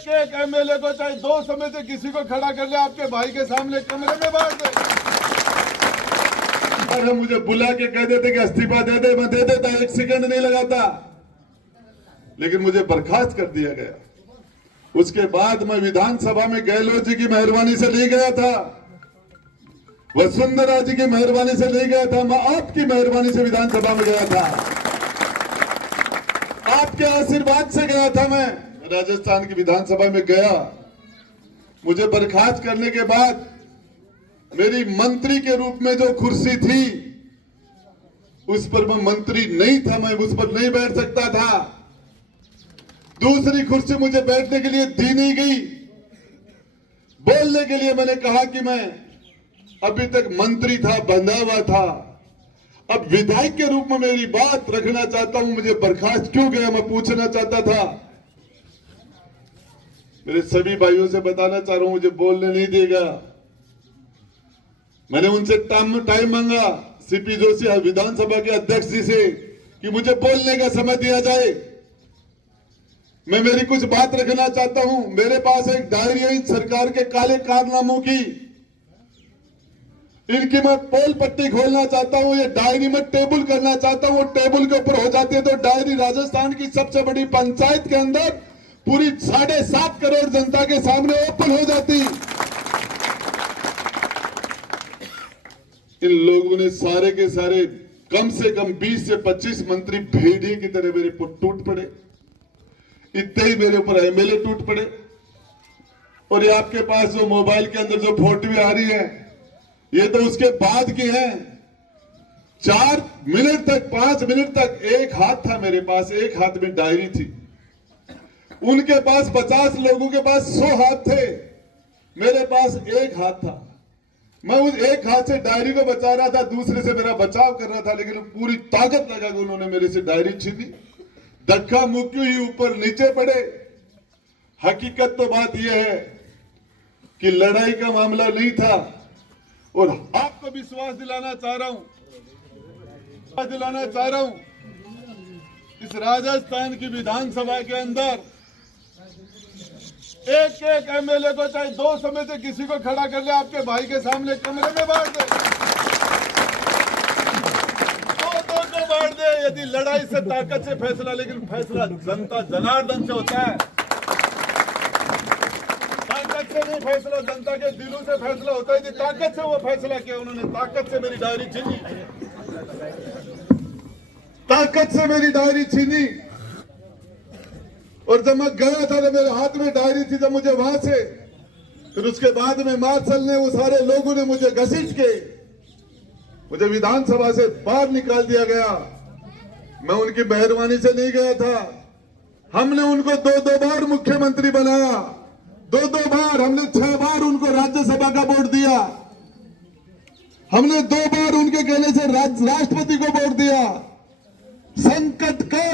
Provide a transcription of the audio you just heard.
एक एक एमएलए को चाहे 2 समय से किसी को खड़ा कर ले आपके भाई के सामने कमरे में बांध दे। अरे मुझे बुला के कह देते कि इस्तीफा दे दे, मैं दे देता, 1 सेकंड नहीं लगाता, लेकिन मुझे बर्खास्त कर दिया गया। उसके बाद मैं विधानसभा में गहलोत जी की मेहरबानी से ले गया था, वसुंधरा जी की मेहरबानी से ले गया था, मैं आपकी मेहरबानी से विधानसभा में गया था, आपके आशीर्वाद से गया था। मैं राजस्थान की विधानसभा में गया। मुझे बर्खास्त करने के बाद मेरी मंत्री के रूप में जो कुर्सी थी उस पर मैं मंत्री नहीं था, मैं उस पर नहीं बैठ सकता था। दूसरी कुर्सी मुझे बैठने के लिए दी नहीं गई। बोलने के लिए मैंने कहा कि मैं अभी तक मंत्री था, बंधा हुआ था, अब विधायक के रूप में मेरी बात रखना चाहता हूं। मुझे बर्खास्त क्यों गया मैं पूछना चाहता था। मेरे सभी भाइयों से बताना चाह रहा हूं, मुझे बोलने नहीं देगा। मैंने उनसे टाइम मांगा, सीपी जोशी विधानसभा के अध्यक्ष जी से, कि मुझे बोलने का समय दिया जाए, मैं मेरी कुछ बात रखना चाहता हूं। मेरे पास एक डायरी है सरकार के काले कारनामों की, इनकी मैं पोल पट्टी खोलना चाहता हूं, ये डायरी में टेबल करना चाहता हूं। टेबल के ऊपर हो जाती है तो डायरी राजस्थान की सबसे बड़ी पंचायत के अंदर पूरी 7.5 करोड़ जनता के सामने ओपन हो जाती। इन लोगों ने सारे के सारे कम से कम 20 से 25 मंत्री भेड़िए की तरह मेरे पर टूट पड़े। इतने ही मेरे ऊपर एमएलए टूट पड़े। और ये आपके पास जो मोबाइल के अंदर जो फोटो आ रही है, ये तो उसके बाद की है। 4 मिनट तक 5 मिनट तक एक हाथ था मेरे पास, एक हाथ में डायरी थी। उनके पास 50 लोगों के पास 100 हाथ थे, मेरे पास एक हाथ था। मैं उस एक हाथ से डायरी को बचा रहा था, दूसरे से मेरा बचाव कर रहा था, लेकिन पूरी ताकत लगा के उन्होंने मेरे से डायरी छीनी। धक्का मुक्की हुई, ऊपर नीचे पड़े। हकीकत तो बात यह है कि लड़ाई का मामला नहीं था। और आपको विश्वास दिलाना चाह रहा हूं, इस राजस्थान की विधानसभा के अंदर एक एक एमएलए को चाहे 2 समय से किसी को खड़ा कर ले आपके भाई के सामने कमरे में बांध दे, 2 को बांध दे। यदि लड़ाई से ताकत से फैसला, लेकिन फैसला जनता जनार्दन से होता है, ताकत से नहीं फैसला, जनता के दिलों से फैसला होता है। ताकत से वो फैसला किया उन्होंने, ताकत से मेरी डायरी छीनी, ताकत से मेरी डायरी छीनी। और जब मैं गया था तो मेरे हाथ में डायरी थी, जब मुझे वहां से फिर उसके बाद में मार्शल ने, वो सारे लोगों ने मुझे घसीट के मुझे विधानसभा से बाहर निकाल दिया गया। मैं उनकी मेहरबानी से नहीं गया था। हमने उनको 2-2 बार मुख्यमंत्री बनाया, 2-2 बार, हमने 6 बार उनको राज्यसभा का वोट दिया, हमने 2 बार उनके कहने से राष्ट्रपति को वोट दिया। संकट काल